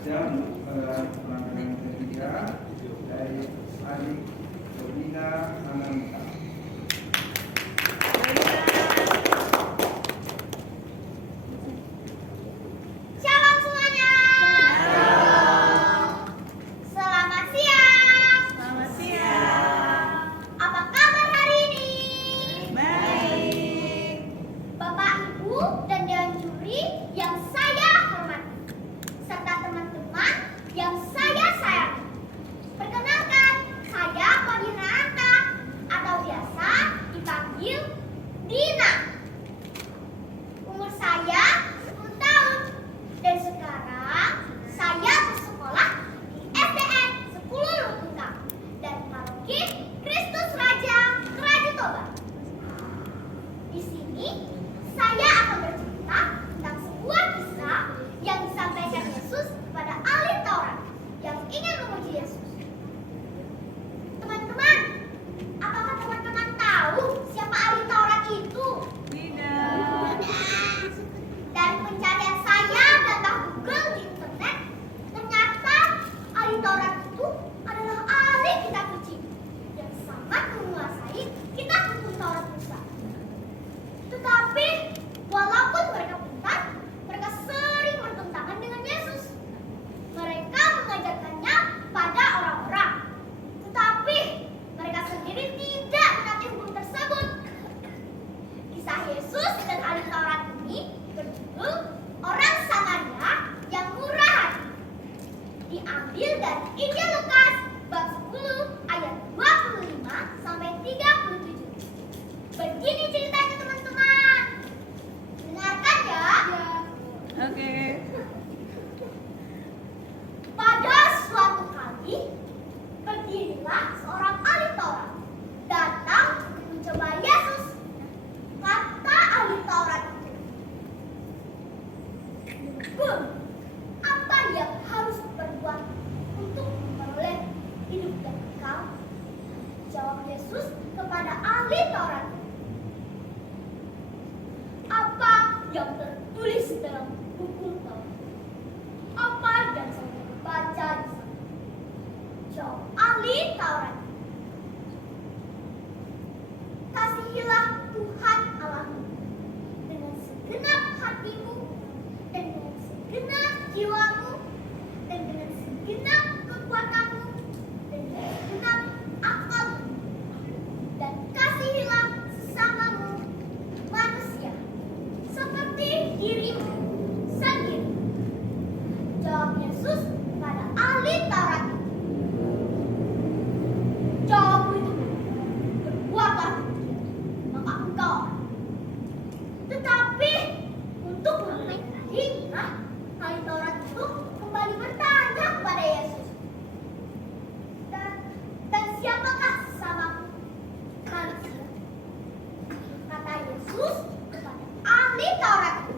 saja untuk pelanggaran ketiga dari adik Robina Ananta. Shalom semuanya. Selamat siang. Selamat siang. Apa kabar hari ini? Baik. Bapak, Ibu, dan Dewan Juri yang saya hormati, serta teman-teman yang saya sayangi. Perkenalkan, saya Robina Ananta, atau biasa dipanggil Dina. Umur saya 10 tahun, dan sekarang saya bersekolah di SDN 10 Lukungkang dan Paroki Kristus Raja Kerajatoba. Di sini saya akan bercerita tentang sebuah kisah yang disampaikan Yesus kepada ahli Taurat yang ingin memuji Yesus. Teman-teman, apakah teman-teman tahu siapa ahli Taurat itu? Tidak. Dari pencarian saya data Google di internet, ternyata ahli Taurat itu adalah ahli kitab suci yang sangat menguasai kitab hukum Taurat Musa. Tetapi walaupun mereka pintar, mereka sering bertentangan dengan Yesus. Mereka mengajarkannya pada orang-orang, tetapi mereka sendiri tidak menaati hukum tersebut. Kisah Yesus dan ahli Taurat ini berjudul Orang Samaria yang Murah Hati. Diambil dari Injil Lukas bab 10 ayat 25 sampai 37. Begini ceritanya teman-teman. Dengarkan ya. Oke. Pada suatu kali, berdirilah seorang ahli Taurat datang untuk mencoba Yesus. Kata ahli Taurat itu, "Guru, apa yang harus berbuat untuk memperoleh hidup yang kekal?" Jawab Yesus kepada ahli Taurat, "Apa yang tertulis dalam buku Taurat? Apa yang saya baca di sana?" Jawab ahli Taurat, "Kasihilah Tuhan Allahmu dengan segenap hatimu, dan dengan segenap jiwamu, dan dengan segenap kekuatanmu, dan dengan segenap akalmu, dan kasihilah sesamamu manusia seperti dirimu sendiri." Jawab Yesus pada ahli Taurat, "Jawabmu itu berbuatlah maka engkau." Tetapi untuk memperbaiki, ahli Taurat itu kembali bertanya kepada Yesus, Dan siapakah sesamaku manusia?" Kata Yesus kepada ahli Taurat itu,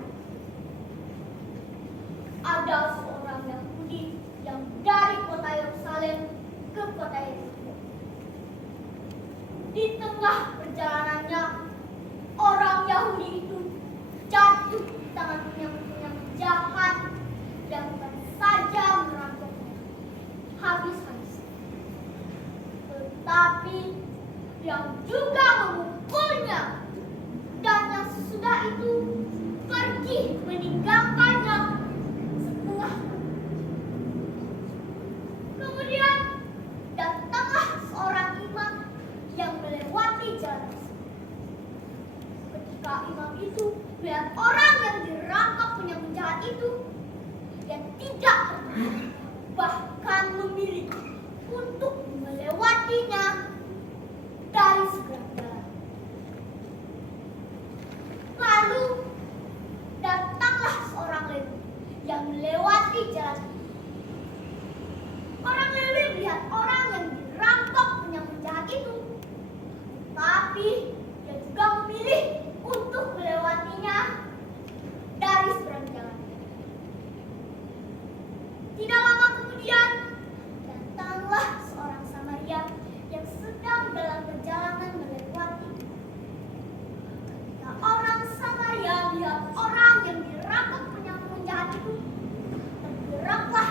"Ada seorang Yahudi yang dari kota Yerusalem ke kota Yerusalem. Di tengah perjalanannya, orang Yahudi itu jatuh di tangan penyamun-penyamun jahat dan bukan saja merampoknya habis-habis, tetapi yang juga memukulnya, dan yang sesudah itu pergi meninggalkannya setengah mati. Kemudian datanglah seorang imam yang melewati jalan tersebut. Ketika imam itu melihat orang yang dirangkap penyamun jahat itu, dia tidak pernah bahkan memilih untuk melewatinya dari seberang jalan. Lalu datanglah seorang Lewi yang melewati jalan itu. Orang Lewi melihat orang yang dirampok penyamun jahat itu, tapi dia juga memilih untuk melewatinya dari seberang jalan. Tidak lama kemudian, datanglah seorang Samaria yang sedang dalam perjalanan melewati. Ketika orang Samaria melihat orang yang dirampok penyamun jahat itu, tergeraklah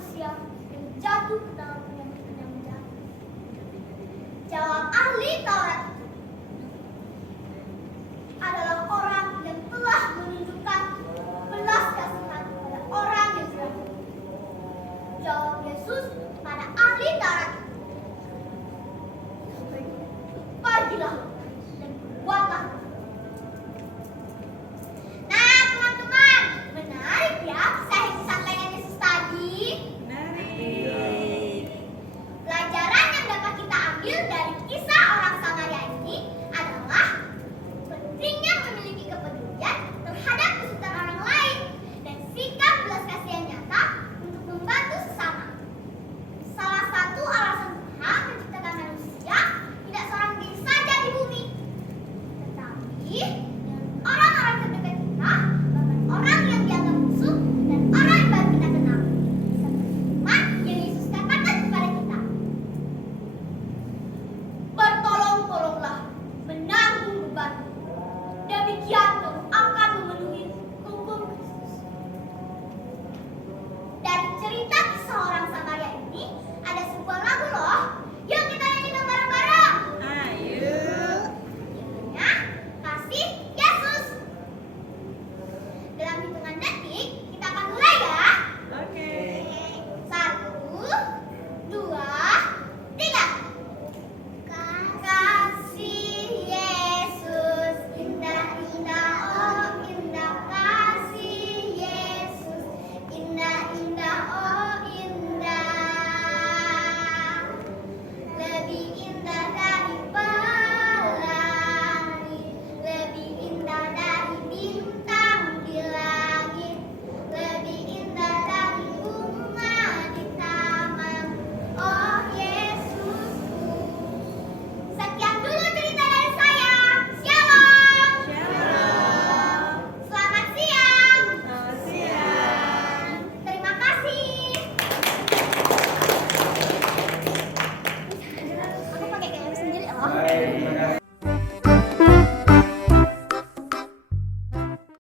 manusia yang jatuh ke dalam penyakit yang menjatuh? Jawab ahli Taurat